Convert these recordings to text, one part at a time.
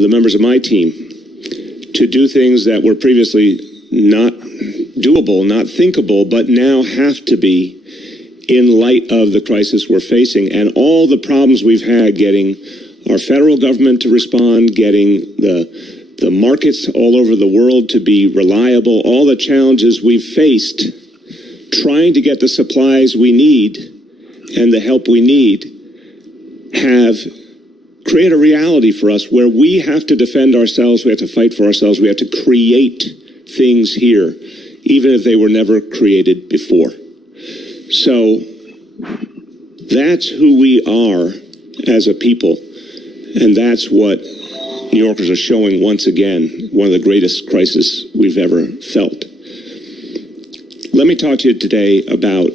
the members of my team to do things that were previously not doable, not thinkable, but now have to be in light of the crisis we're facing and all the problems we've had getting our federal government to respond, getting the markets all over the world to be reliable, all the challenges we've faced, trying to get the supplies we need and the help we need, have created a reality for us where we have to defend ourselves, we have to fight for ourselves, we have to create things here, even if they were never created before. So that's who we are as a people, and that's what New Yorkers are showing once again, one of the greatest crises we've ever felt. Let me talk to you today about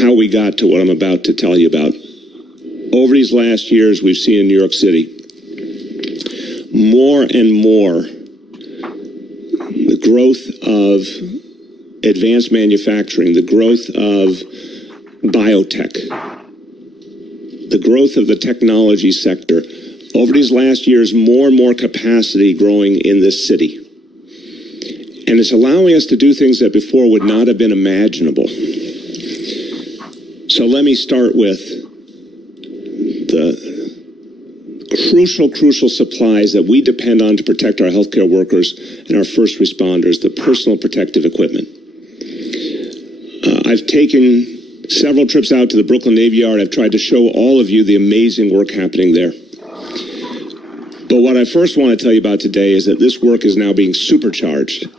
how we got to what I'm about to tell you about. Over these last years, we've seen in New York City more and more the growth of advanced manufacturing, the growth of biotech, the growth of the technology sector. Over these last years, more and more capacity growing in this city. And it's allowing us to do things that before would not have been imaginable. So let me start with the crucial supplies that we depend on to protect our healthcare workers and our first responders, the personal protective equipment. I've taken several trips out to the Brooklyn Navy Yard. I've tried to show all of you the amazing work happening there. But what I first want to tell you about today is that this work is now being supercharged.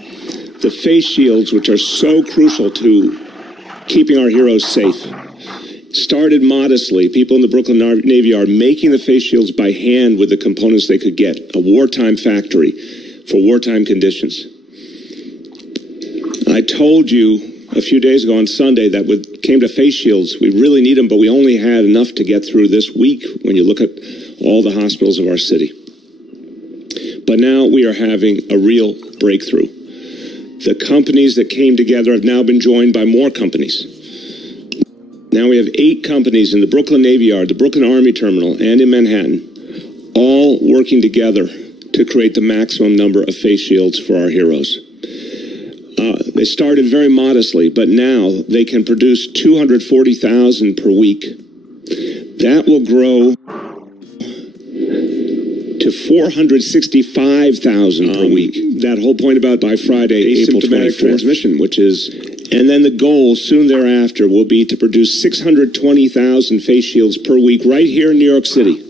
The face shields, which are so crucial to keeping our heroes safe, started modestly. People in the Brooklyn Navy Yard making the face shields by hand with the components they could get. A wartime factory for wartime conditions. I told you a few days ago on Sunday that when it came to face shields, we really need them, but we only had enough to get through this week when you look at all the hospitals of our city. But now we are having a real breakthrough. The companies that came together have now been joined by more companies. Now we have 8 companies in the Brooklyn Navy Yard, the Brooklyn Army Terminal, and in Manhattan, all working together to create the maximum number of face shields for our heroes. They started very modestly, but now they can produce 240,000 per week. That will grow to 465,000 per week. That whole point about by Friday, asymptomatic transmission, which is, and then the goal soon thereafter will be to produce 620,000 face shields per week right here in New York City,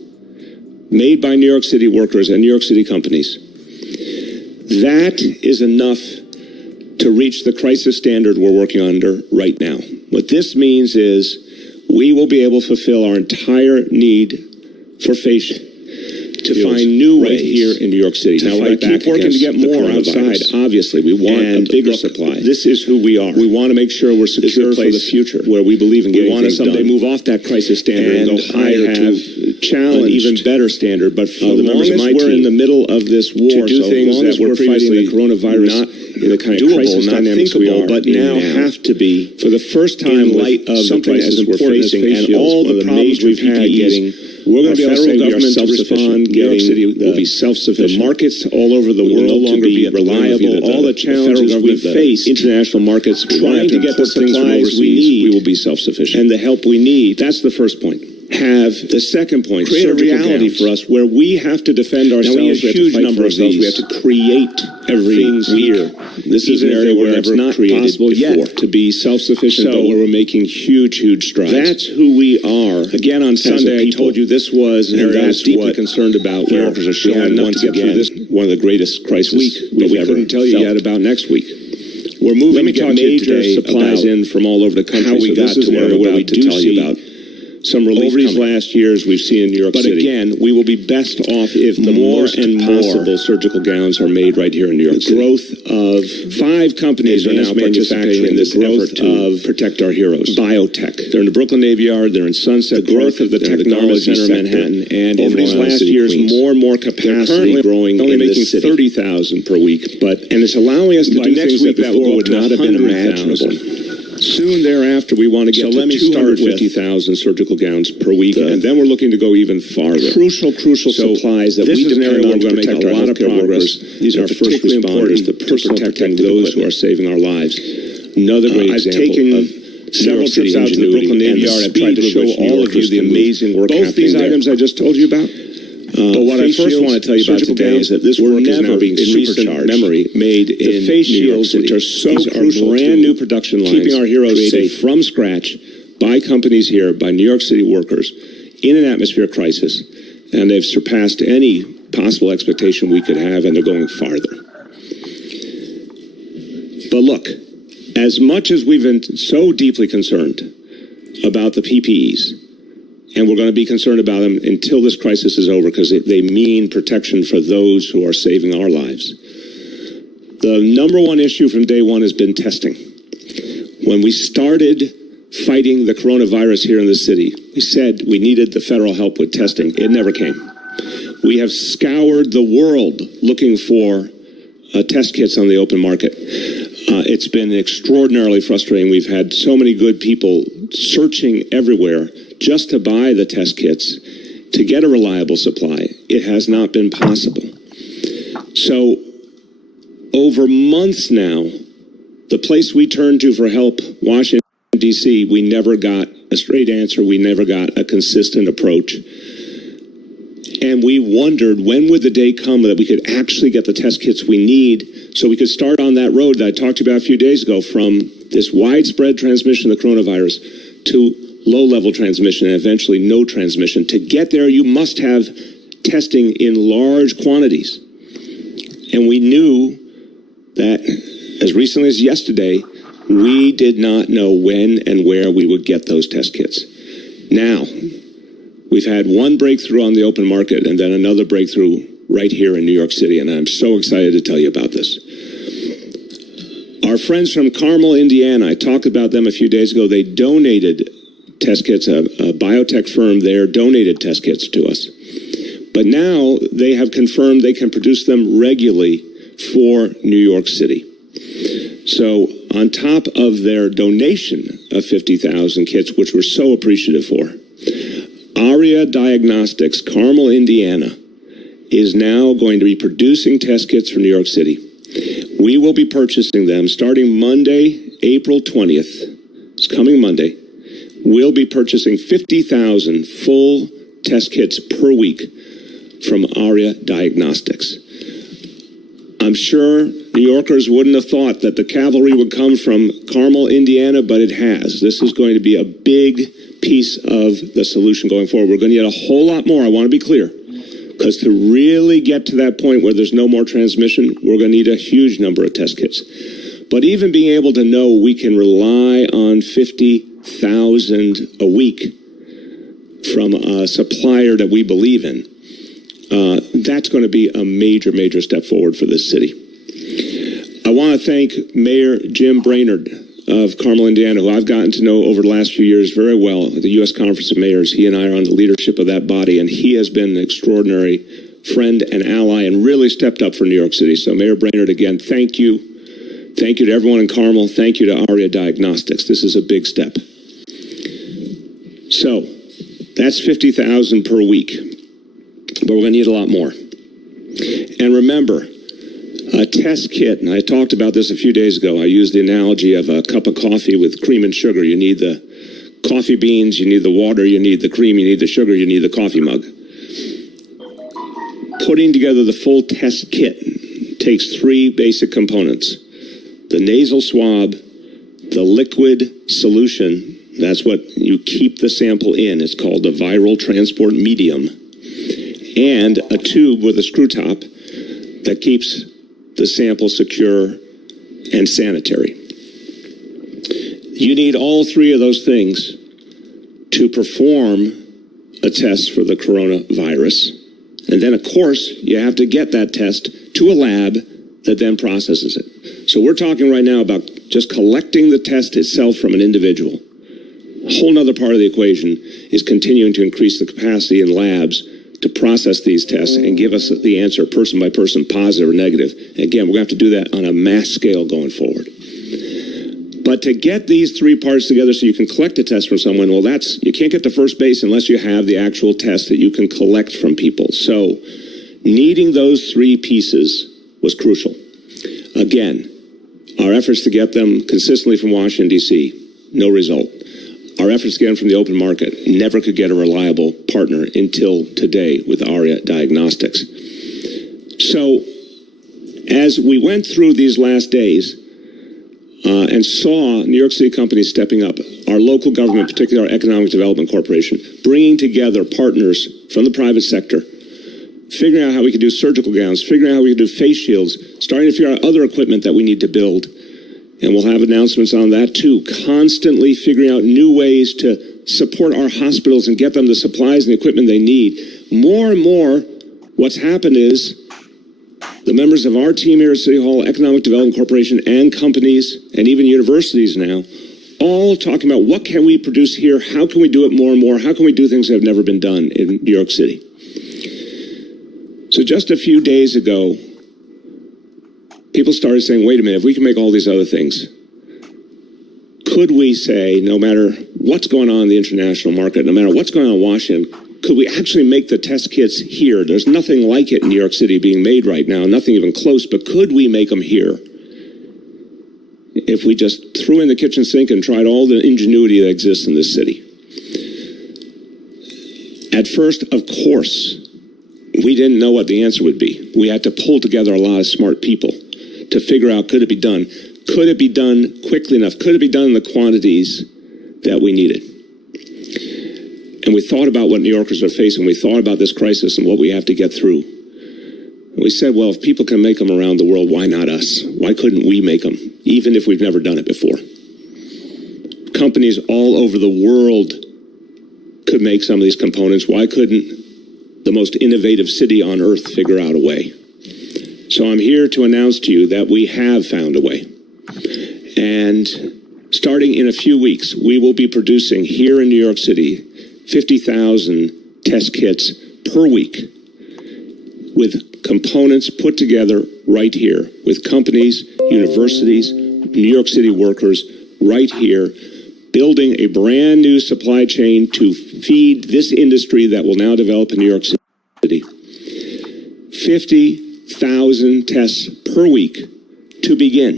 made by New York City workers and New York City companies. That is enough to reach the crisis standard we're working under right now. What this means is we will be able to fulfill our entire need for face to find new ways here in New York City. Now, we're keep working to get more outside. Obviously, we want a bigger supply. This is who we are. We want to make sure we're secure for the future, where we believe in getting things done. We want to someday move off that crisis standard and go higher to challenge an even better standard. But for the members of my team, we're in the middle of this war, to do things that we're previously the coronavirus, not in the kind of crisis dynamics we are, but now have to be for the first time in light of the crisis we're facing and all the problems we've had getting. We're going to be able to say we are self-sufficient. New York City will be self-sufficient. The markets all over the world no longer be reliable. All the challenges we face, international markets, trying to get the supplies we need, we will be self-sufficient. And the help we need, that's the first point. Have the second point, create a reality for us where we have to defend ourselves. Now we have a huge number of these. We have to create every year. This is an area where it's not possible yet to be self-sufficient, but where we're making huge strides. That's who we are. Again, on Sunday, I told you this was an area I was deeply concerned about. New Yorkers are showing once again one of the greatest crises we've ever couldn't tell you yet about next week. We're moving to get major supplies in from all over the country. How we got to where we're about to tell you about. Some relief over these last years we've seen in New York City. But again, we will be best off if the more and possible surgical gowns are made right here in New York City. The growth of 5 companies are now manufacturing in this effort to protect our heroes. Biotech. They're in the Brooklyn Navy Yard. They're in Sunset. The growth of the technology center in Manhattan. And over these last years, more and more capacity growing in this city. Only making 30,000 per week. And it's allowing us to do things that before would not have been imaginable. Soon thereafter, we want to get to 250,000 surgical gowns per week, and then we're looking to go even farther. Crucial supplies that we depend on to protect our healthcare workers. These are first responders, the protecting those who are saving our lives. Another great example of several trips out to the Brooklyn Navy Yard. I've tried to show all of you the amazing work happening there. Both these items I just told you about. But what I first want to tell you about today is that this work is now being supercharged. Memory made in face shields, which are so crucial, brand new production lines, keeping our heroes safe from scratch by companies here, by New York City workers, in an atmosphere crisis, and they've surpassed any possible expectation we could have, and they're going farther. But look, as much as we've been so deeply concerned about the PPEs, and we're going to be concerned about them until this crisis is over because they mean protection for those who are saving our lives. The number one issue from day one has been testing. When we started fighting the coronavirus here in the city, we said we needed the federal help with testing. It never came. We have scoured the world looking for test kits on the open market. It's been extraordinarily frustrating. We've had so many good people searching everywhere just to buy the test kits to get a reliable supply. It has not been possible. So over months now, the place we turned to for help, Washington, D.C., we never got a straight answer. We never got a consistent approach. And we wondered when would the day come that we could actually get the test kits we need so we could start on that road that I talked about a few days ago from this widespread transmission of the coronavirus to low-level transmission and eventually no transmission. To get there, you must have testing in large quantities. And we knew that as recently as yesterday, we did not know when and where we would get those test kits. Now, we've had one breakthrough on the open market and then another breakthrough right here in New York City, and I'm so excited to tell you about this. Our friends from Carmel, Indiana, I talked about them a few days ago. They donated test kits. A biotech firm there donated test kits to us. But now they have confirmed they can produce them regularly for New York City. So on top of their donation of 50,000 kits, which we're so appreciative for, ARIA Diagnostics, Carmel, Indiana, is now going to be producing test kits for New York City. We will be purchasing them starting Monday, April 20th. It's coming Monday. We'll be purchasing 50,000 full test kits per week from ARIA Diagnostics. I'm sure New Yorkers wouldn't have thought that the cavalry would come from Carmel, Indiana, but it has. This is going to be a big piece of the solution going forward. We're going to get a whole lot more, I want to be clear, because to really get to that point where there's no more transmission, we're going to need a huge number of test kits. But even being able to know we can rely on 50,000 a week from a supplier that we believe in, that's going to be a major, major step forward for this city. I want to thank Mayor Jim Brainerd of Carmel, Indiana, who I've gotten to know over the last few years very well at the U.S. Conference of Mayors. He and I are on the leadership of that body, and he has been an extraordinary friend and ally and really stepped up for New York City. So Mayor Brainerd, again, thank you. Thank you to everyone in Carmel. Thank you to ARIA Diagnostics. This is a big step. So that's 50,000 per week, but we're going to need a lot more. And remember, a test kit, and I talked about this a few days ago. I used the analogy of a cup of coffee with cream and sugar. You need the coffee beans, you need the water, you need the cream, you need the sugar, you need the coffee mug. Putting together the full test kit takes three basic components. The nasal swab, the liquid solution, that's what you keep the sample in. It's called the viral transport medium. And a tube with a screw top that keeps the sample secure and sanitary. You need all three of those things to perform a test for the coronavirus. And then, of course, you have to get that test to a lab that then processes it. So we're talking right now about just collecting the test itself from an individual. A whole other part of the equation is continuing to increase the capacity in labs to process these tests and give us the answer person by person, positive or negative. Again, we're going to have to do that on a mass scale going forward. But But to get these three parts together so you can collect a test from someone, well, you can't get to first base unless you have the actual test that you can collect from people. So needing those three pieces was crucial. Again, our efforts to get them consistently from Washington, D.C., no result. Our efforts to get them from the open market never could get a reliable partner until today with ARIA Diagnostics. So as we went through these last days, and saw New York City companies stepping up, our local government, particularly our Economic Development Corporation, bringing together partners from the private sector, figuring out how we could do surgical gowns, figuring out how we could do face shields, starting to figure out other equipment that we need to build. And we'll have announcements on that too, constantly figuring out new ways to support our hospitals and get them the supplies and the equipment they need. More and more, what's happened is the members of our team here at City Hall, Economic Development Corporation, and companies, and even universities now, all talking about what can we produce here, how can we do it more and more, how can we do things that have never been done in New York City. So just a few days ago, people started saying, wait a minute, if we can make all these other things, could we say, no matter what's going on in the international market, no matter what's going on in Washington, could we actually make the test kits here? There's nothing like it in New York City being made right now, nothing even close, but could we make them here? If we just threw in the kitchen sink and tried all the ingenuity that exists in this city. At first, of course, we didn't know what the answer would be. We had to pull together a lot of smart people to figure out, could it be done? Could it be done quickly enough? Could it be done in the quantities that we needed? And we thought about what New Yorkers are facing. We thought about this crisis and what we have to get through. And we said, well, if people can make them around the world, why not us? Why couldn't we make them, even if we've never done it before? Companies all over the world could make some of these components. Why couldn't the most innovative city on earth figure out a way? So I'm here to announce to you that we have found a way. And starting in a few weeks, we will be producing here in New York City 50,000 test kits per week with components put together right here with companies, universities, New York City workers right here, building a brand new supply chain to feed this industry that will now develop in New York City. 50,000 tests per week to begin.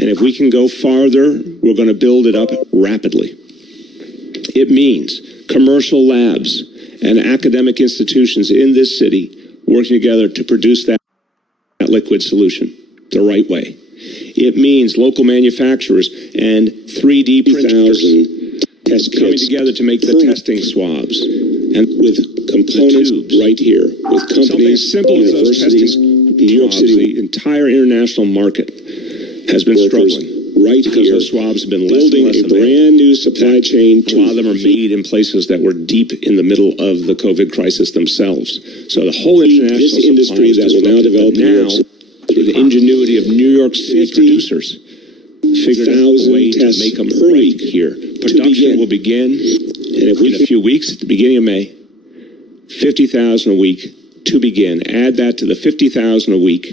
And if we can go farther, we're going to build it up rapidly. It means commercial labs and academic institutions in this city working together to produce that liquid solution the right way. It means local manufacturers and 3D printers coming together to make the testing swabs and with components right here with companies, simple as those testing. New York City, the entire international market has been struggling. Right because here, those swabs have been building a brand new supply chain. A lot of them are made in places that were deep in the middle of the COVID crisis themselves. So the whole international industry that will now develop now, through the ingenuity of New York City producers, figured out a way to make them right here. Production will begin in a few weeks, at the beginning of May. 50,000 a week to begin. Add that to the 50,000 a week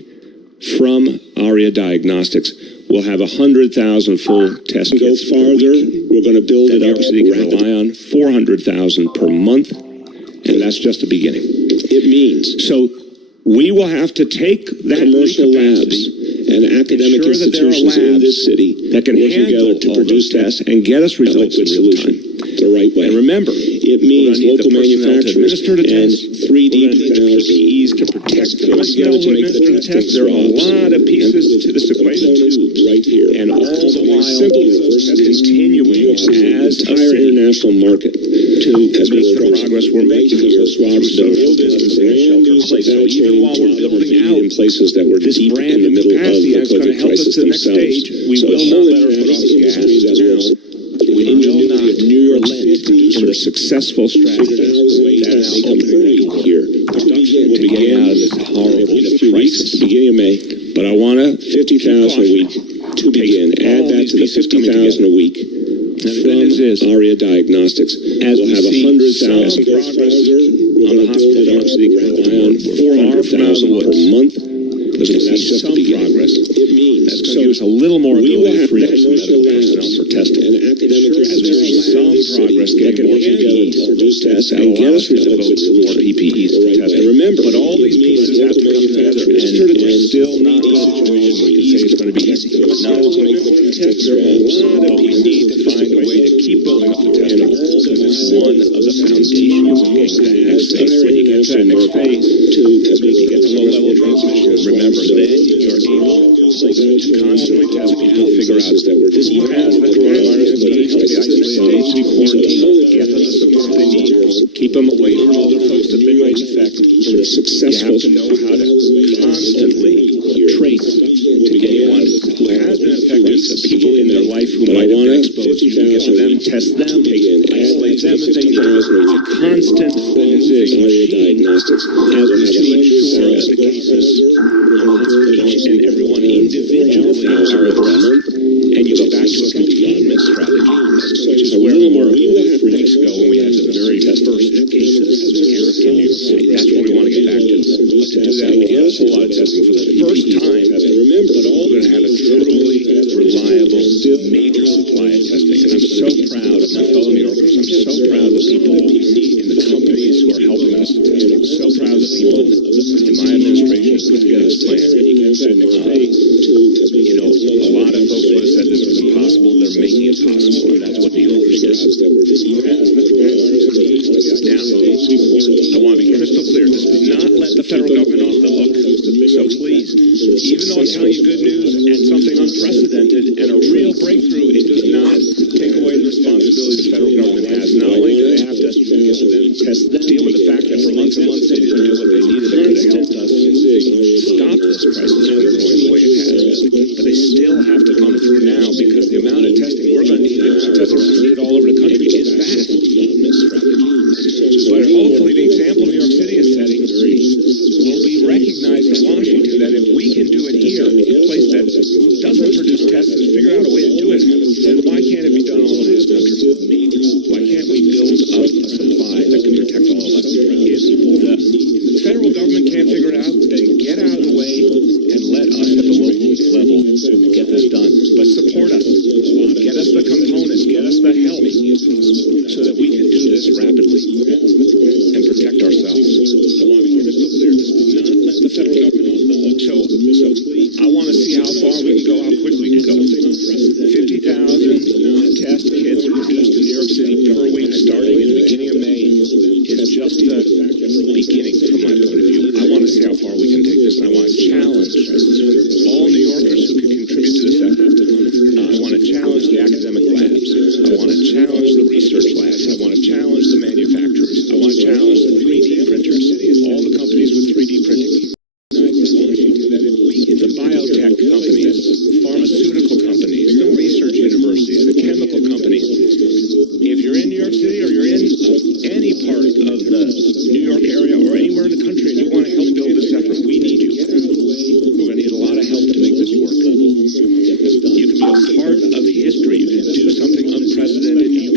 from ARIA Diagnostics. We'll have 100,000 full test kits. Go farther, we're going to build it up. New York City can rely on 400,000 per month, and that's just the beginning. It means so we will have to take that commercial labs and academic institutions in this city that can work together to produce tests and get us results in real time the right way. And remember, it means local manufacturers and 3D printers to protect those together to make the test. There are a lot of pieces to this equation right here, and all the while continuing as a international market to make the progress we're making as a swabs social distancing and shelter in place. So even while we're building out in places that were deep in the middle of the COVID crisis themselves, we will not let our foot off the gas now. We will not relent in the successful strategies that now open here. Production will begin out of this horrible crisis at the beginning of May, but I want 50,000 a week to begin. Add that to the 50,000 a week from ARIA Diagnostics. As we'll have 100,000 progress on the hospital in New York City, on 400,000 per month. because we see some progress. It means That's going to give us a little more ability to free up some medical personnel for testing. and academic As we see some progress getting more PPEs produce tests that and will get allow us us to results devote some more PPEs to testing. And remember, But all these pieces have to come together, and we're still not in a situation where we can say it's going to be easy. No, but we need to find a way to keep building up the testing because it's one of the foundations of getting to that next phase. When you get to that next phase, you get to low-level transmission. Remember, then you're able to constantly test people, figure out who has the coronavirus, needs to be isolated, needs to be quarantined, get them the support they need, keep them away from other folks that they might infect. You have to know how to constantly trace to anyone who has been infected, the people in their life who might have been exposed. You can get to them, test them, isolate them if they need. It's a constant diagnostics to ensure that the cases and everyone individually are addressed. And you go back to a containment strategy, which is where we were 3 weeks ago when we had the very first cases here in New York City. That's where we want to get back to. To do that, we need a whole lot of testing for the first time. But all we're going to have a truly reliable, major supply of testing. And I'm so proud of my fellow New Yorkers. I'm so proud of the people in the companies who are helping us. I'm so proud of the people in my administration who put together this plan. You know, a lot of folks would have said this was impossible. They're making it possible, and that's what New Yorkers do. Now, I want to be crystal clear. This does not let the federal government off the hook. So please, even though I'm telling you good news and something unprecedented and a real breakthrough, it does not take away the responsibility the federal government has. Not only do they have to deal with the fact that for months and months they didn't do what they needed to do to help us stop this crisis from going the way it has, but they still have to come through now because the amount of testing we're going to need, the amount of testing we're going to need all over the country is vast. But hopefully the example New York City is setting will be recognized in Washington that if we can do it here, a place that doesn't produce tests and figure out a way to do it, then why can't it be done all over this country? Why can't we build up a supply that can protect all of us? If the federal government can't figure it out, then get out of the way and let us at the local level get this done. But support us. Get us the components. Get us the help so that we can do this rapidly and protect ourselves. I want to be crystal clear. This does not let the federal government off the hook. So I want to see how far we can go, how quick we can go. 50,000 test kits produced in New York City per week starting in the beginning of May is just the beginning from my point of view. I want to see how far we can take this, and I want to challenge all New Yorkers who can contribute to this effort. I want to challenge the academic labs. I want to challenge the research labs. I want to challenge the manufacturers. I want to challenge the 3D printers, all the companies with 3D printing. The biotech companies, the pharmaceutical companies, the research universities, the chemical companies. If you're in New York City or you're in any part of the New York area or anywhere in the country and you want to help build this effort, we need you. We're going to need a lot of help to make this work. You can be a part of history. You can do something unprecedented. You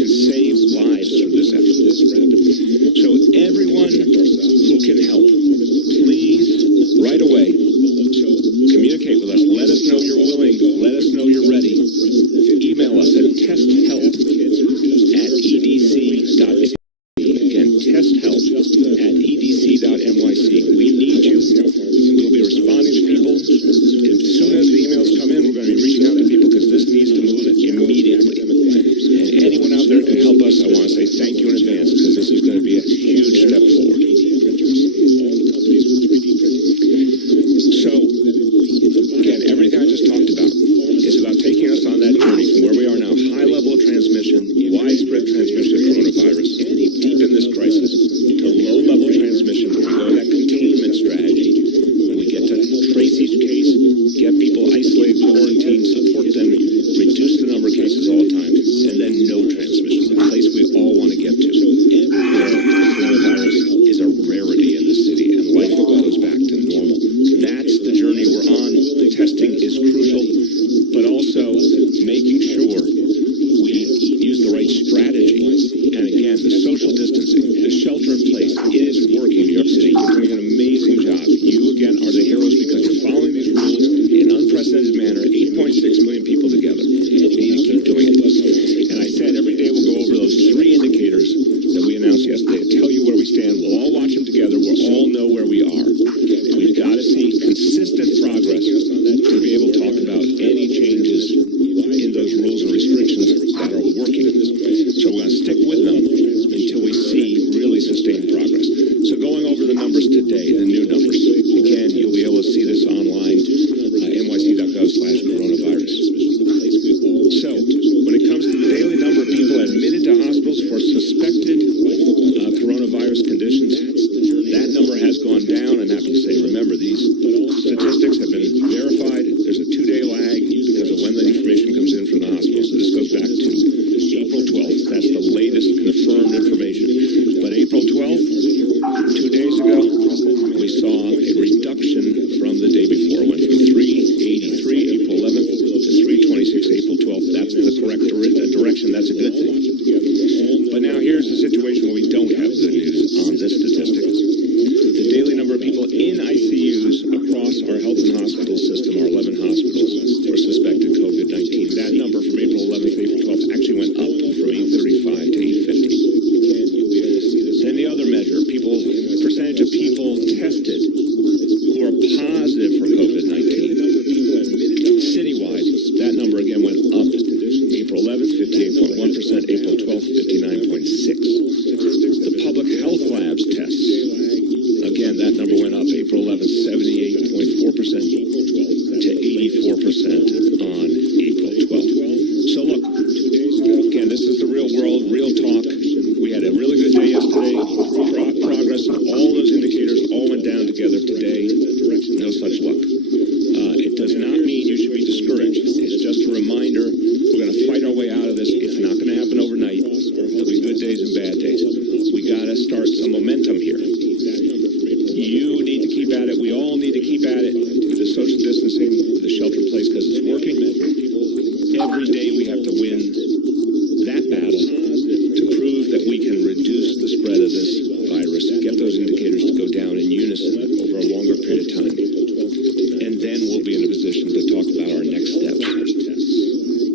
position to talk about our next steps.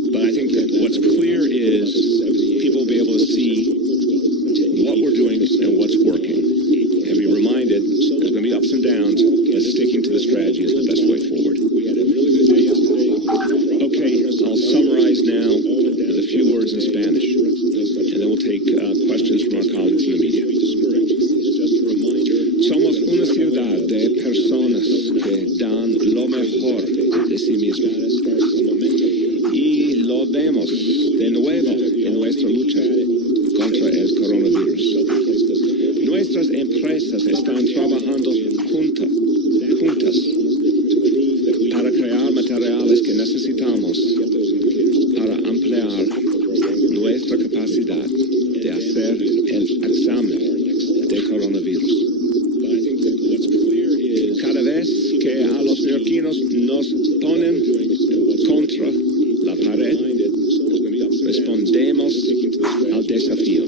But I think that what's clear is people will be able to see what we're doing and what's working. And be reminded there's going to be ups and downs, but sticking to the strategy is the best way forward. Okay, I'll summarize now with a few words in Spanish, and then we'll take questions from our colleagues in the media. Somos una ciudad de personas que dan lo mejor de sí mismas. Y lo vemos de nuevo en nuestra lucha contra el coronavirus. Nuestras empresas están trabajando juntas para crear materiales que necesitamos para ampliar nuestra capacidad de hacer el examen de coronavirus. Cada vez que a los neoyorquinos nos ponen contra la pared, respondemos al desafío.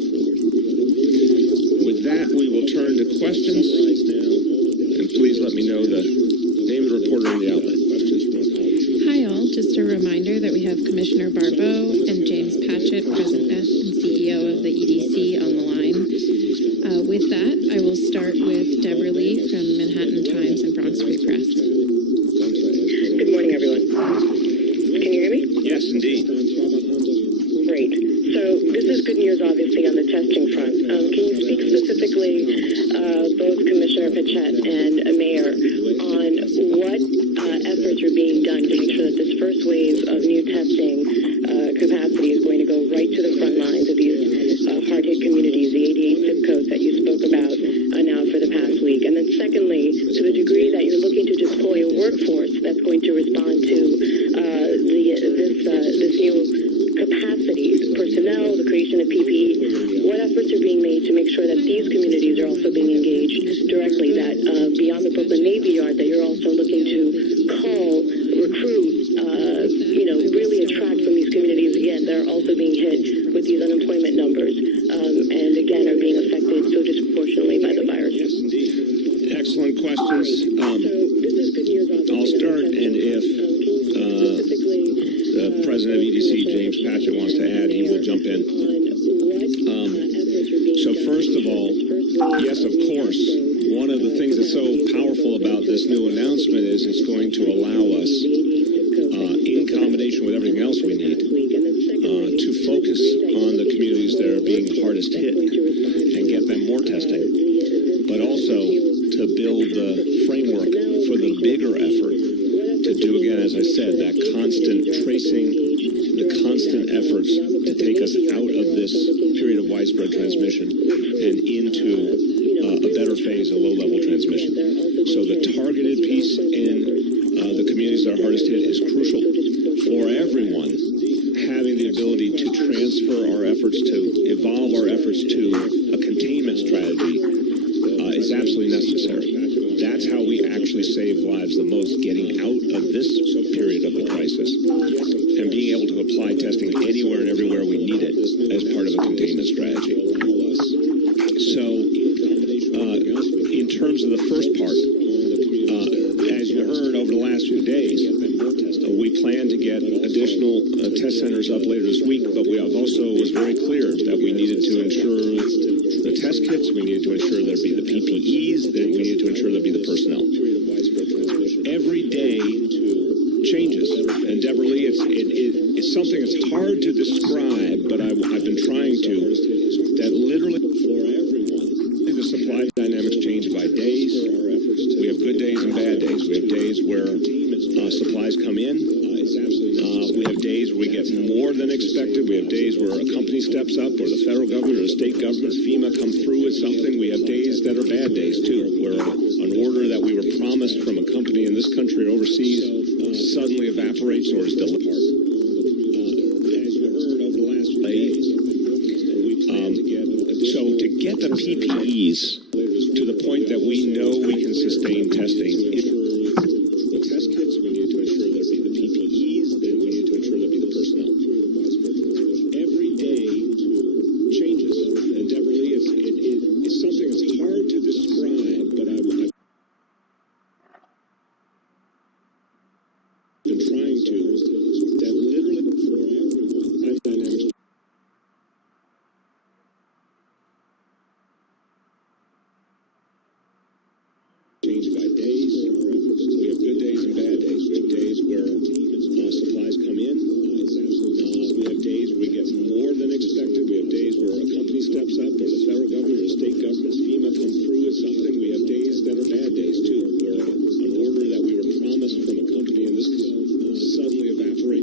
With that, we will turn to questions, and please let me know the name of the reporter and the outlet. Hi all, just a reminder that we have Commissioner Barbeau and James Patchett, President and CEO of the EDC, on the line. With that, I will start with Deborah Lee from Manhattan Times and Bronx Free Press. Good morning, everyone. Can you hear me? Yes, indeed. Great. So this is good news, obviously, on the testing front. Can you speak specifically, both Commissioner Patchett and Mayor, on what efforts are being done to make sure that this first wave of new testing capacity is going to go right to the front lines of these hard-hit communities, the 88 zip codes that you spoke about now for the past week? And then secondly, to the degree that you're looking to deploy a workforce that's going to respond to this new capacity, personnel, the creation of PPE, what efforts are being made to make sure that these communities are also being engaged directly, that beyond the Brooklyn Navy Yard, that you're also looking to call, recruit, really attract from these communities, again, that are also being hit with these unemployment numbers, and again, are being affected so disproportionately by the virus? Excellent questions. I'll start, and if the president of EDC, James Patchett, wants to add, he will jump in. So first of all, yes, of course, one of the things that's so powerful about this new announcement is it's going to allow us, in combination with everything else we need, to focus on the communities that are being hardest hit and get them more testing, but also to build the framework for the bigger effort to do, again, as I said, that constant tracing, the constant efforts to take us out of this period of widespread transmission and into a better phase of low-level transmission. So the targeted piece in the communities that are hardest hit is crucial for everyone. Having the ability to transfer our efforts, to evolve our efforts to a containment strategy is absolutely necessary. That's how we actually save lives the most, getting out of this period of the crisis and being able to apply testing anywhere and everywhere we need it as part of a containment strategy. So in terms of the first part, as you heard over the last few days, we plan to get additional test centers up later this week, but we have also was very clear that we needed to ensure the test kits, we needed to ensure there'd be the PPEs, that we needed to ensure there'd be the personnel. Every day changes, and Deborah Lee, it's something that's hard to describe, but I've been trying to, that literally for everyone, the supply dynamics change by days. We have good days and bad days. We have days where supplies come in. We have days where we get more than expected. We have days where a company steps up, or the federal government or the state government, FEMA, come through with something. We have days that are bad days too, where an order that we were promised from a company in this country or overseas suddenly evaporates or is delayed. So to get the PPEs to the point that we know we can sustain testing, the test kits, we need to ensure there'll be the PPEs, then we need to ensure there'll be the personnel. Every day changes, and Deborah Lee, it's something that's hard to describe, but too. That literally dynamics change by days. We have good days and bad days. We have days where supplies come in. We have days where we get more than expected. We have days where a company steps up, or the federal government or state government, FEMA come through with something. We have days that are bad days too, where an order that we were promised from a company in this suddenly evaporates.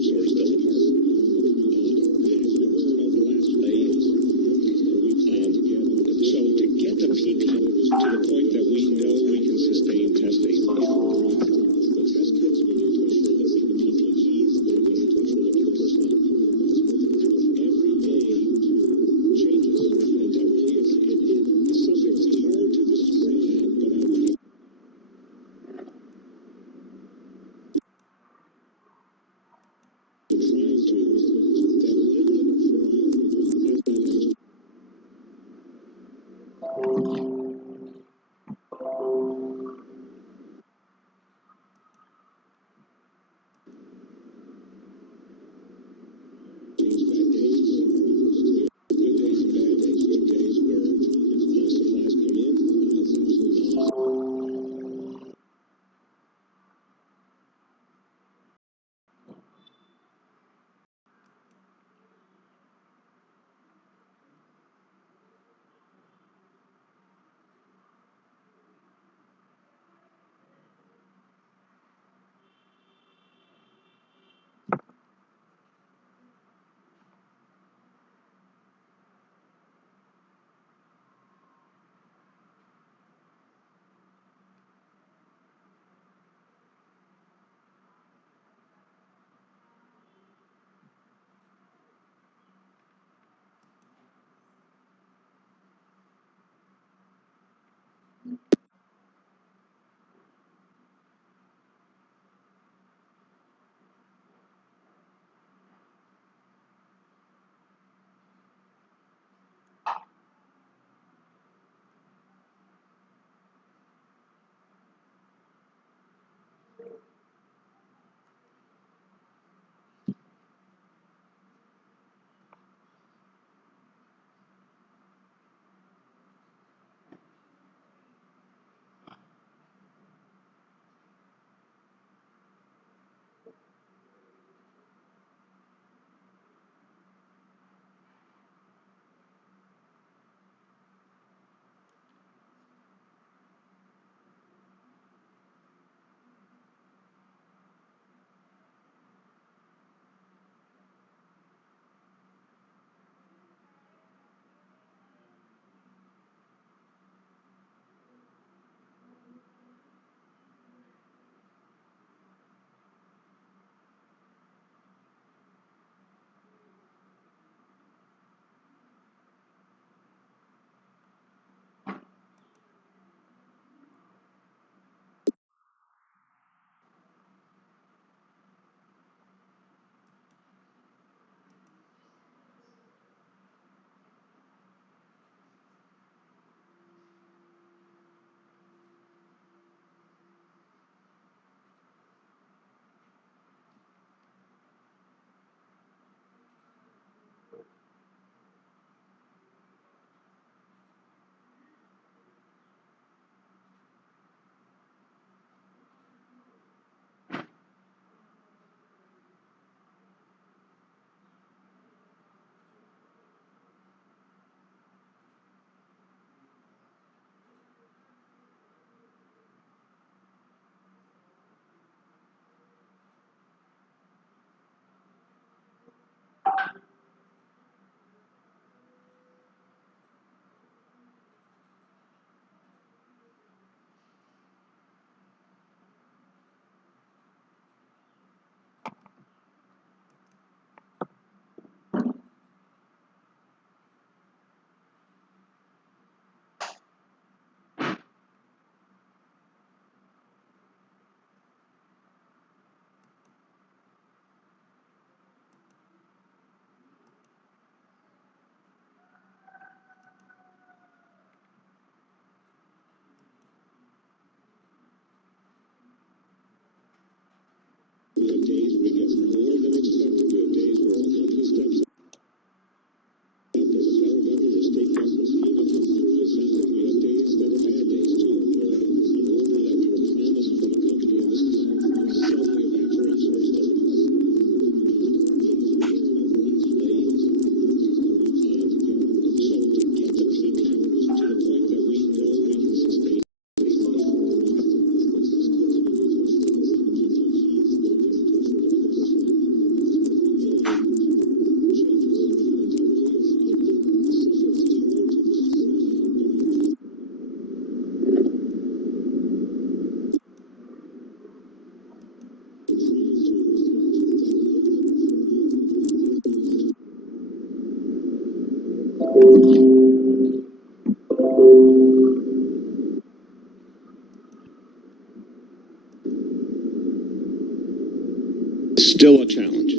Still a challenge.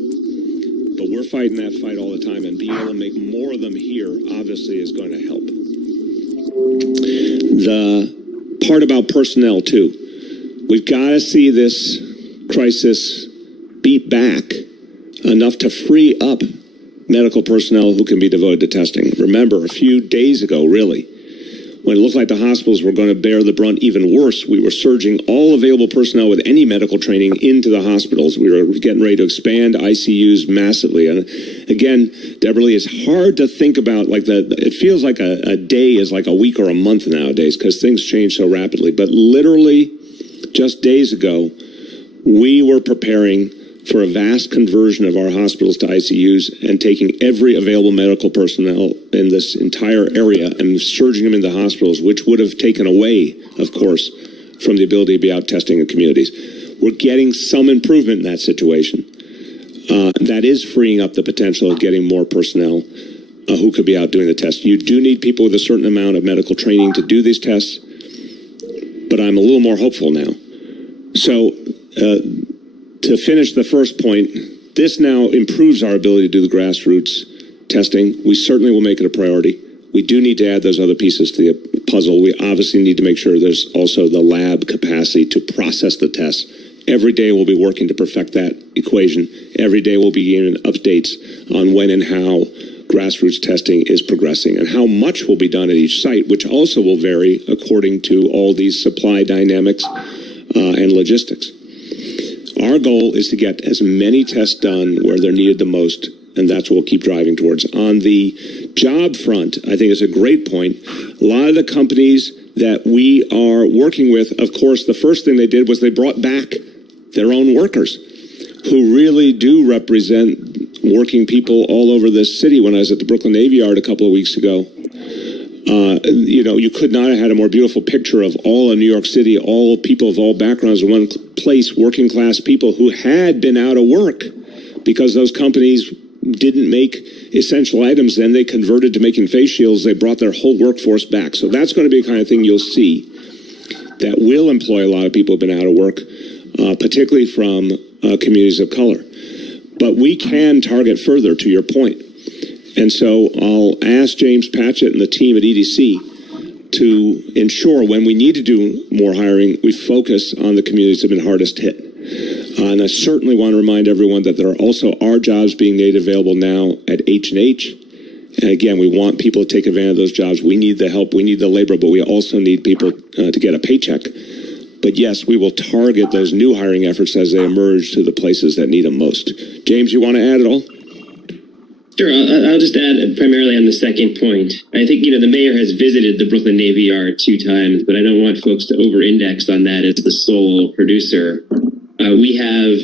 But we're fighting that fight all the time, and being able to make more of them here obviously is going to help. The part about personnel, too. We've got to see this crisis beat back enough to free up medical personnel who can be devoted to testing. Remember, a few days ago, really, when it looked like the hospitals were going to bear the brunt even worse, we were surging all available personnel with any medical training into the hospitals. We were getting ready to expand ICUs massively. And again, Deborah Lee, it's hard to think about, like, it feels like a day is like a week or a month nowadays because things change so rapidly. But literally, just days ago, we were preparing for a vast conversion of our hospitals to ICUs and taking every available medical personnel in this entire area and surging them into hospitals, which would have taken away, of course, from the ability to be out testing in communities. We're getting some improvement in that situation. That is freeing up the potential of getting more personnel who could be out doing the tests. You do need people with a certain amount of medical training to do these tests, but I'm a little more hopeful now. So, to finish the first point, this now improves our ability to do the grassroots testing. We certainly will make it a priority. We do need to add those other pieces to the puzzle. We obviously need to make sure there's also the lab capacity to process the tests. Every day we'll be working to perfect that equation. Every day we'll be giving updates on when and how grassroots testing is progressing and how much will be done at each site, which also will vary according to all these supply dynamics and logistics. Our goal is to get as many tests done where they're needed the most, and that's what we'll keep driving towards. On the job front, I think it's a great point. A lot of the companies that we are working with, of course, the first thing they did was they brought back their own workers who really do represent working people all over this city. When I was at the Brooklyn Navy Yard a couple of weeks ago, you could not have had a more beautiful picture of all of New York City, all people of all backgrounds in one place, working class people who had been out of work because those companies didn't make essential items. Then they converted to making face shields. They brought their whole workforce back. So that's going to be the kind of thing you'll see that will employ a lot of people who have been out of work, particularly from communities of color. But we can target further, to your point. And so I'll ask James Patchett and the team at EDC to ensure when we need to do more hiring, we focus on the communities that have been hardest hit. And I certainly want to remind everyone that there are also our jobs being made available now at H&H. And again, we want people to take advantage of those jobs. We need the help, we need the labor, but we also need people to get a paycheck. But yes, we will target those new hiring efforts as they emerge to the places that need them most. James, you want to add at all? Sure, I'll just add primarily on the second point. I think, the mayor has visited the Brooklyn Navy Yard 2 times, but I don't want folks to over-index on that as the sole producer. We have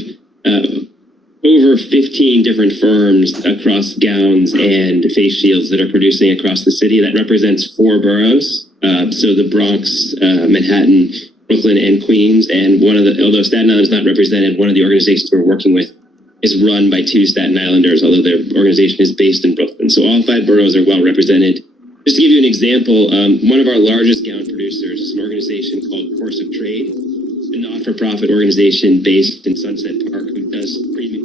over 15 different firms across gowns and face shields that are producing across the city. That represents 4 boroughs, so the Bronx, Manhattan, Brooklyn, and Queens. And although Staten Island is not represented, one of the organizations we're working with is run by 2 Staten Islanders, although their organization is based in Brooklyn. So all 5 boroughs are well represented. Just to give you an example, one of our largest gown producers is an organization called Course of Trade, a not-for-profit organization based in Sunset Park who does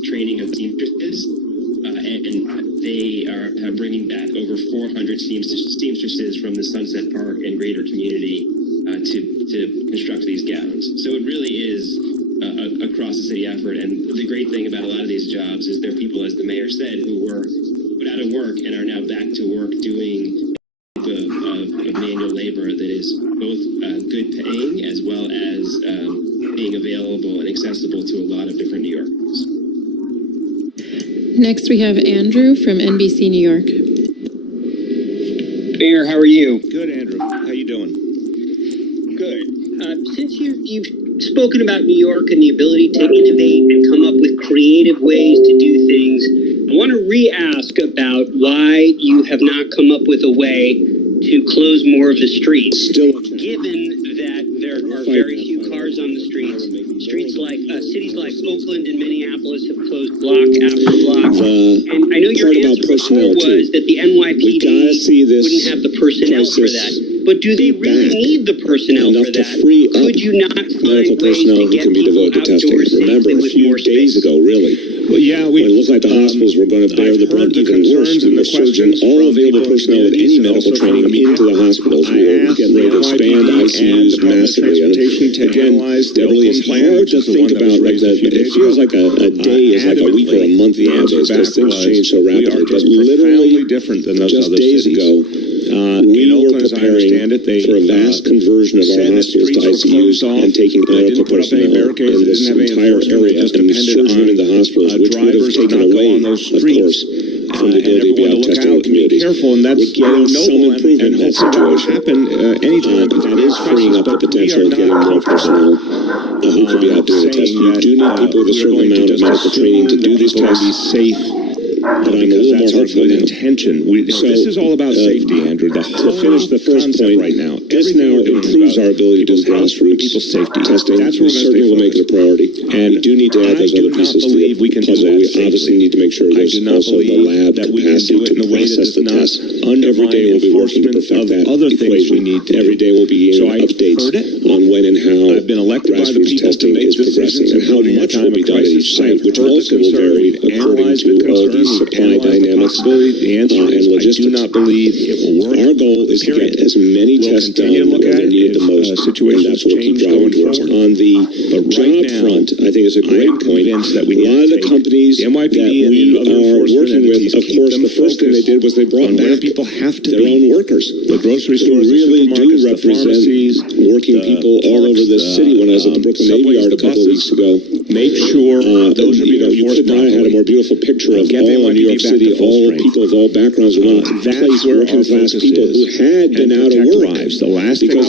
training of seamstresses, and they are bringing back over 400 seamstresses from the Sunset Park and greater community to construct these gowns. So it really is across the city effort. And the great thing about a lot of these jobs is they're people, as the mayor said, who were put out of work and are now back to work doing of manual labor that is both good paying as well as being available and accessible to a lot of different New Yorkers. Next, we have Andrew from NBC New York. Mayor, how are you? Good, Andrew. How you doing? Good. Since you've spoken about New York and the ability to innovate and come up with creative ways to do things, I want to re-ask about why you have not come up with a way to close more of the streets. Given that there are very few cars on the streets, cities like Oakland and Minneapolis have closed block after block. And I know your answer before was that the NYPD wouldn't have the personnel for that. But do they really need the personnel for that? Could you not find ways to get people outdoors Remember, a few days ago, really, Well, yeah, when it looked like the hospitals were going to bear the brunt even worse, we were surging all available personnel with any medical training into the hospitals. We were getting ready to expand ICUs massively. And again, Beverly, it's hard to think about like it feels like a day is like a week or a month nowadays because things change so rapidly. But literally different than those just other days cities. ago, we were preparing for a vast conversion of our hospitals to ICUs and taking medical personnel in this entire area and surging them into hospitals, which would have taken away, of course, from the ability to be out testing the communities. Careful, and that's We're getting some improvement in that situation. Anytime that is freeing up the potential of getting more personnel who could be out doing the testing. You do need people with a certain amount of medical training to do these tests. Safe. But I'm a little more hopeful now. Intention. So this is all about safety, Andrew. To finish the first point, right now, this now improves our ability to do grassroots testing. That's We what we're certainly will make it a priority. And we do need to add those other pieces to the puzzle. We obviously need to make sure there's also the lab capacity to process the tests. Every day we'll be working to perfect that equation. Every day we'll be getting updates on when and how grassroots testing is progressing and how much will be done at each site, which also will vary according to all these supply dynamics and logistics. I do not believe it will work. Our goal is to get as many tests done when they're needed the most, and that's what we'll keep driving towards. On the job front, I think it's a great point. A lot of the companies that we are working with, of course, the first thing they did was they brought back their own workers. The grocery Who stores, really do represent working people all over the city. When I was at the Brooklyn Navy Yard a couple of weeks ago, make sure those are being you could enforced not have had a more beautiful picture of all in New York City, all people of all backgrounds, in one place, working class people who had been out of work because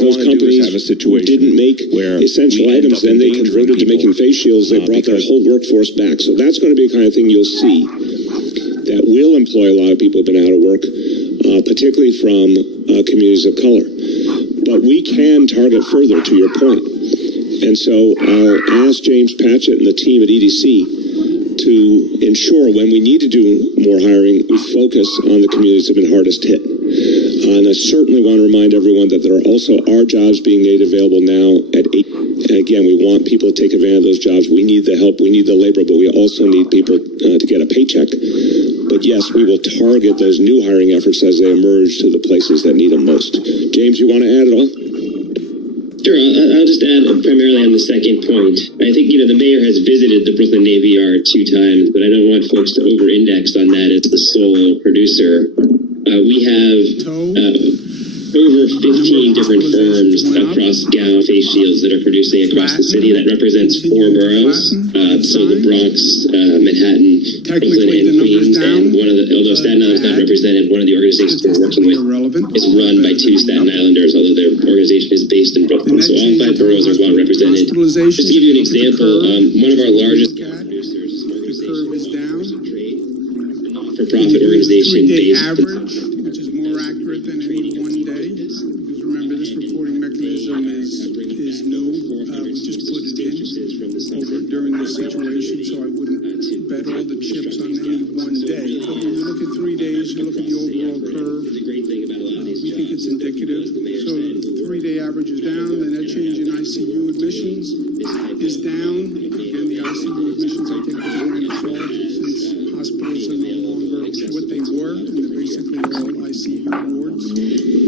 those companies didn't make essential items. Then they converted to making face shields. They brought their whole workforce back. So that's going to be the kind of thing you'll see that will employ a lot of people who've been out of work, particularly from communities of color. But we can target further, to your point. And so I'll ask James Patchett and the team at EDC to ensure when we need to do more hiring, we focus on the communities that have been hardest hit. And I certainly want to remind everyone that there are also our jobs being made available now at 8. And again, we want people to take advantage of those jobs. We need the help, we need the labor, but we also need people to get a paycheck. But yes, we will target those new hiring efforts as they emerge to the places that need them most. James, you want to add at all? Sure, I'll just add primarily on the second point. I think, the mayor has visited the Brooklyn Navy Yard 2 times, but I don't want folks to over-index on that as the sole producer. We have over 15 different firms across gown face shields that are producing across the city. That represents 4 boroughs, so the Bronx, Manhattan, Brooklyn, and Queens. And although Staten Island is not represented, one of the organizations we're working with is run by 2 Staten Islanders, although their organization is based in Brooklyn. So all 5 boroughs are well represented. Just to give you an example, one of our largest producers, not-for-profit organization based which is more accurate than any one day. Because remember, this reporting mechanism is new. We just put it in over during the situation, so I wouldn't bet all the chips on any one day. But when you look at 3 days, you look at the overall curve, we think it's indicative. So the 3-day average is down, the net change in ICU admissions is down. Again, the ICU admissions, I think, was a grain of salt, since hospitals are no longer what they were, and they're basically all ICU wards.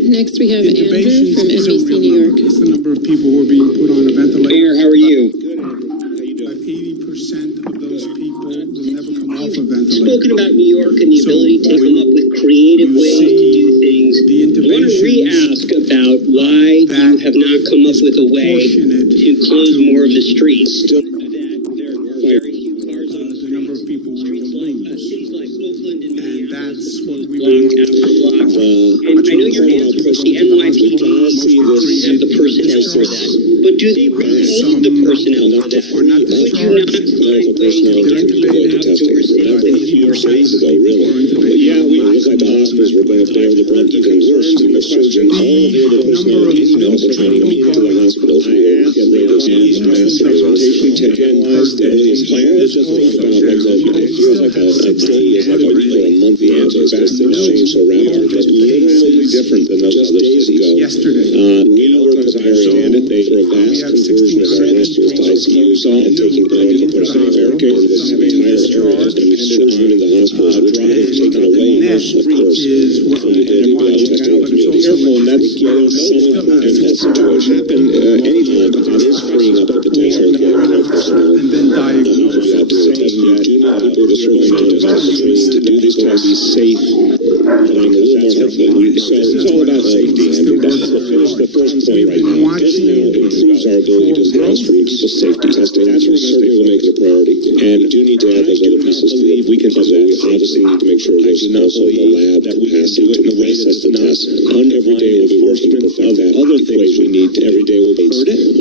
Next, we have Andrew Intubations from is a NBC real New York. number. It's the number of people who are being put on a ventilator. Mayor, how are you? Good, Andrew. How you doing? About 80% of those people will never come off a ventilator. Spoken about New York and the ability to come up with creative ways to do things. I want to re-ask about why you have not come up with a way to close more of the streets. That there are very few cars on the number of people we will lose. Cities like Oakland and And that's what we block will after block. And I know your answer was the NYPD have the personnel for that. But do they really need the personnel for that? Would you not Medical personnel to avoid the testing. Remember, a few days ago, really. But yeah, we looked like the hospitals were going to bear the brunt even worse. We were surging all available personnel with any medical training into the hospitals. We were getting ready to expand massive presentation to analyze Beverly is hard to think about. It feels like a day is like a week or a month nowadays because things change so rapidly. But literally different than those other cities. yesterday. We we're preparing for a vast conversion of our hospitals to ICUs, all taking on corporate America, and this entire area has been dependent on in the hospitals, which we have taken away, of course, from the ability to be able to test in the community. Careful, and that's getting someone in that situation happen anytime, but that is freeing up the potential of getting more personnel. And then diagnose. We have to test yet. You do need people with a certain amount of opportunity to do these tests, be safe. And I'm a little more hopeful. So it's all about safety. And we'll finish the first point right now. This now improves our ability to test for people's safety testing. That's what certainly will make it a priority. And we do need to add those other pieces to it. We can do that. We obviously need to make sure there's also the lab capacity to process the tests. Every day we'll be working to perfect that. Other things we need every day will be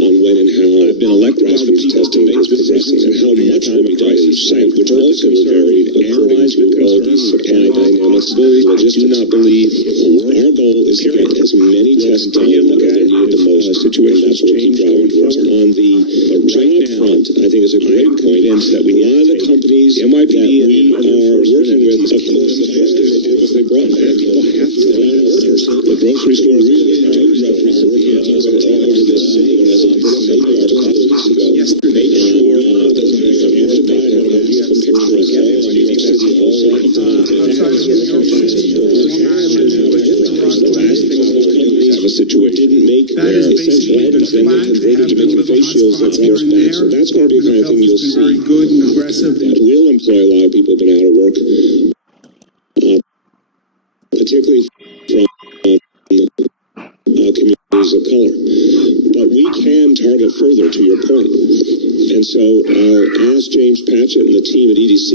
on when and how I've been elected grassroots testing is progressing and how much will be done at each site, which also will vary according to all these supply dynamics. I do not believe our goal is to get as many tests done because they need the most situation. That's what we'll keep driving towards. On the job front, I think is a great point. That we a lot of the companies that we are working with, of course, the first thing they did was they brought back people have to the grocery store really do reference all over this city. When I was maybe a couple of weeks ago, make sure that when they come here to buy a beautiful picture of all New York City also. A situation didn't make their essential items, then they converted to making face shields that force back. So that's going to be the kind of thing you'll see that will employ a lot of people who've been out of work, particularly from communities of color. But we can target further, to your point. And so I'll ask James Patchett and the team at EDC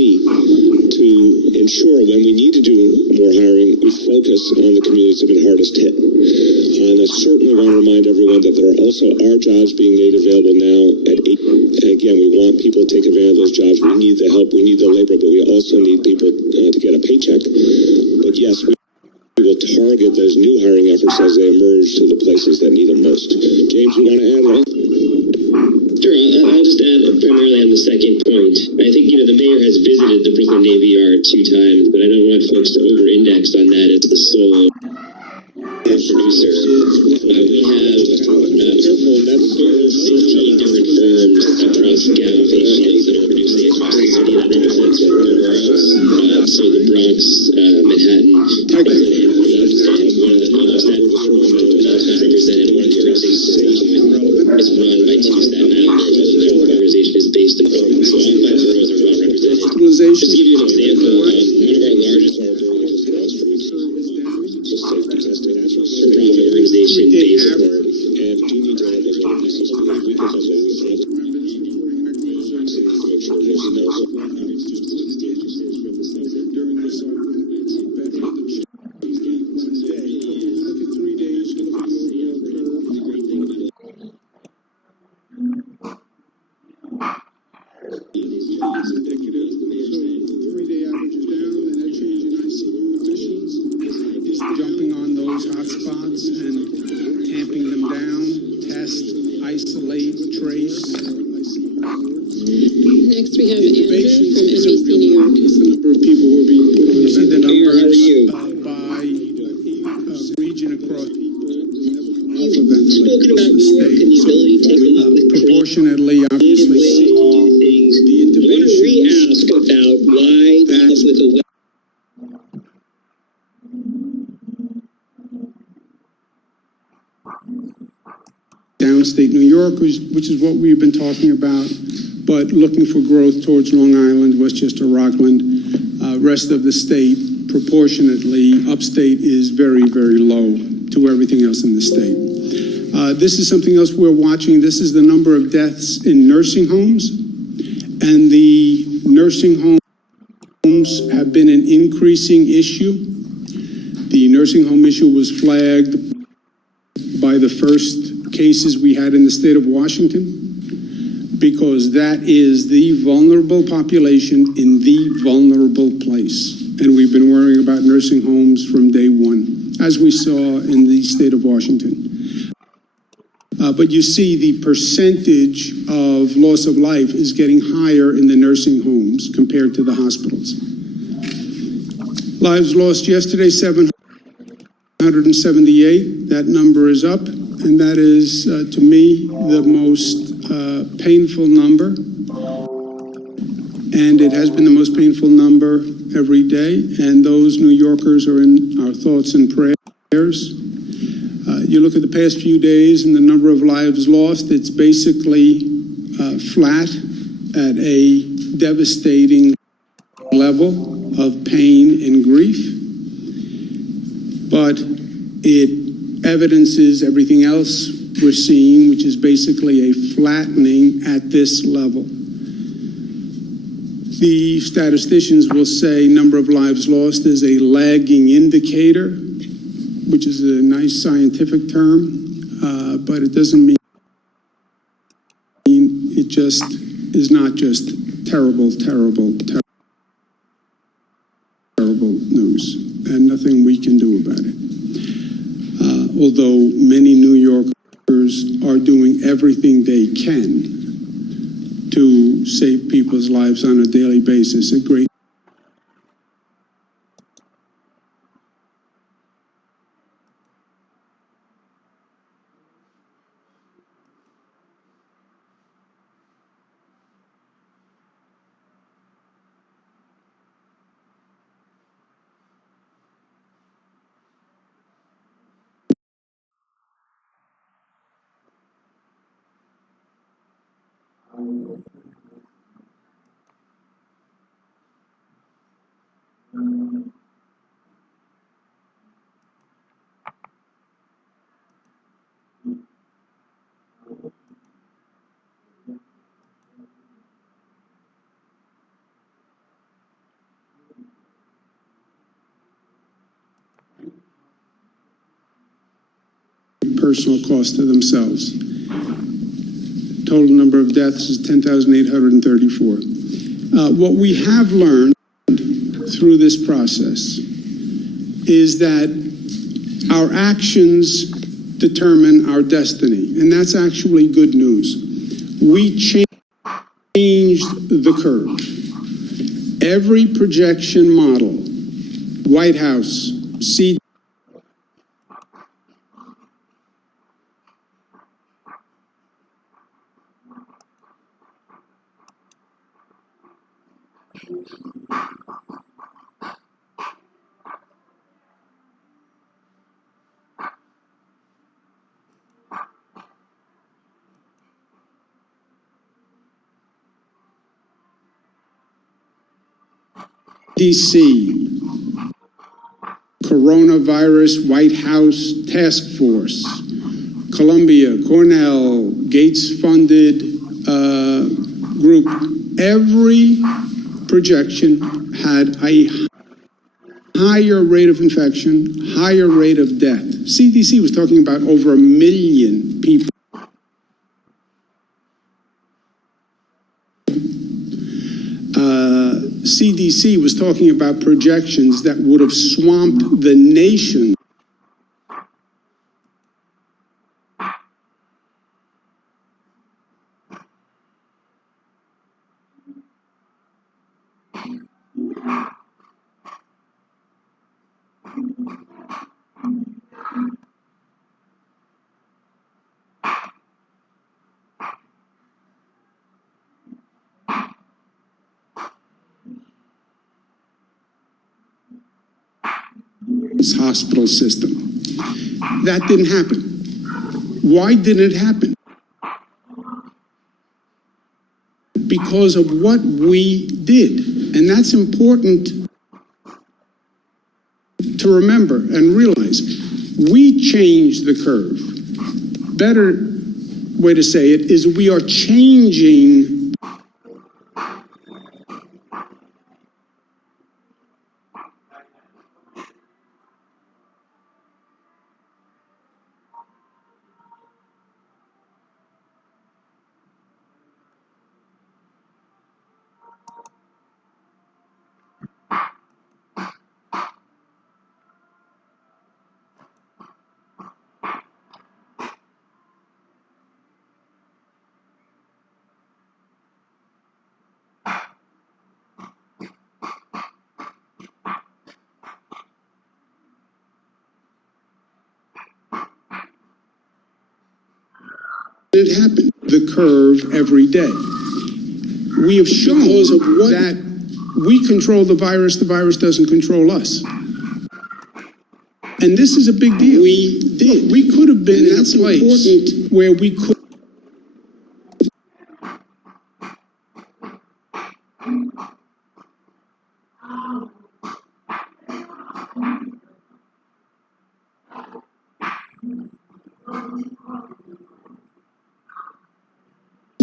to ensure when we need to do more hiring, we focus on the communities that have been hardest hit. And I certainly want to remind everyone that there are also our jobs being made available now at 8. And again, we want people to take advantage of those jobs. We need the help, we need the labor, but we also need people to get a paycheck. But yes, we will target those new hiring efforts as they emerge to the places that need them most. James, you want to add on? Sure, I'll just add primarily on the second point. I think, the mayor has visited the Brooklyn Navy Yard 2 times, but I don't want folks to over-index on that as the sole producer. We have 15 different firms across gown face shields that are producing across the city. That represents everywhere else. So the Bronx, Manhattan, Brooklyn, and Queens. And one of the not represented, one of the organizations is run by two Staten Islanders. The organization is based in Brooklyn. So all 5 boroughs are well represented. Just to give you an example, one of our largest for-profit organization based in and do need to have those other pieces to that. We can have that. Make sure there's jumping on those hotspots and tamping them down, test, isolate, trace. Next, we have Andrew from NBC New York. The number of people who are being put on the numbers How are you? by region across. You've spoken about New York and the ability to come up with Proportionately, creative obviously, ways to do things. the I want to intubations. re-ask about why come up with a way. Downstate New York, which is what we've been talking about, but looking for growth towards Long Island, Westchester, Rockland, rest of the state, proportionately, upstate is very, very low to everything else in the state. This is something else we're watching. This is the number of deaths in nursing homes, and the nursing homes have been an increasing issue. The nursing home issue was flagged by the first cases we had in the state of Washington, because that is the vulnerable population in the vulnerable place. And we've been worrying about nursing homes from day one, as we saw in the state of Washington. But you see the percentage of loss of life is getting higher in the nursing homes compared to the hospitals. Lives lost yesterday, 778. That number is up. and that is, to me, the most painful number. And it has been the most painful number every day. And those New Yorkers are in our thoughts and prayers. You look at the past few days and the number of lives lost, it's basically flat at a devastating level of pain and grief. But it evidences everything else we're seeing, which is basically a flattening at this level. The statisticians will say number of lives lost is a lagging indicator, which is a nice scientific term, but it doesn't mean it just is not just terrible, terrible, terrible news, and nothing we can do about it. Although many New Yorkers are doing everything they can to save people's lives on a daily basis, a great personal cost to themselves. Total number of deaths is 10,834. What we have learned through this process is that our actions determine our destiny, and that's actually good news. We changed the curve. Every projection model, White House, CDC, Coronavirus White House Task Force, Columbia, Cornell, Gates-funded group, every projection had a higher rate of infection, higher rate of death. CDC was talking about over 1 million people. CDC was talking about projections that would have swamped the nation. Hospital system. That didn't happen. Why didn't it happen? Because of what we did. And that's important to remember and realize. We changed the curve. Better way to say it is we are changing it happened. The curve every day. We have shown that we control the virus doesn't control us. And this is a big deal. We did. We could have been in a place where we could.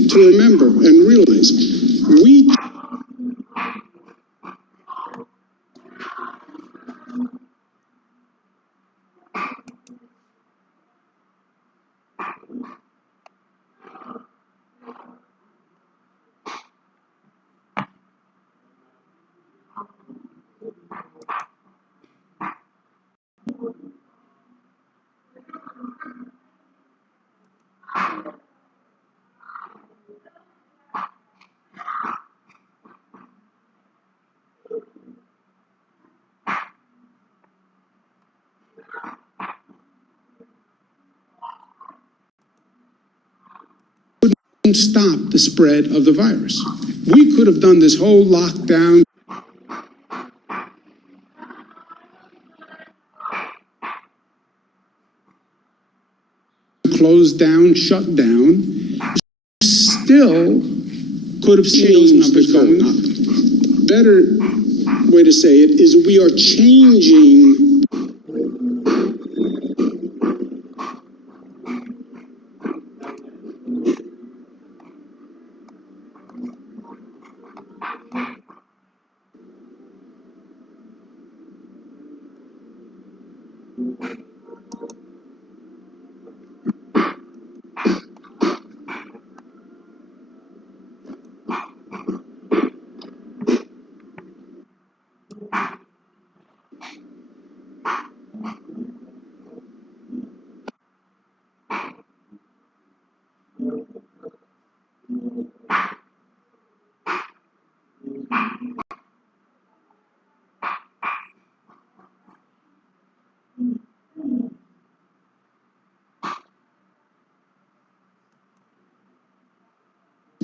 To remember and realize, we couldn't stop the spread of the virus. We could have done this whole lockdown. Closed down, shut down, still could have seen those numbers going up. Better way to say it is we are changing.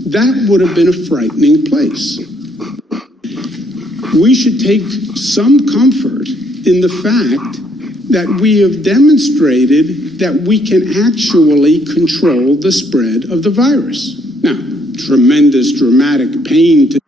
That would have been a frightening place. We should take some comfort in the fact that we have demonstrated that we can actually control the spread of the virus. Now, tremendous, dramatic pain to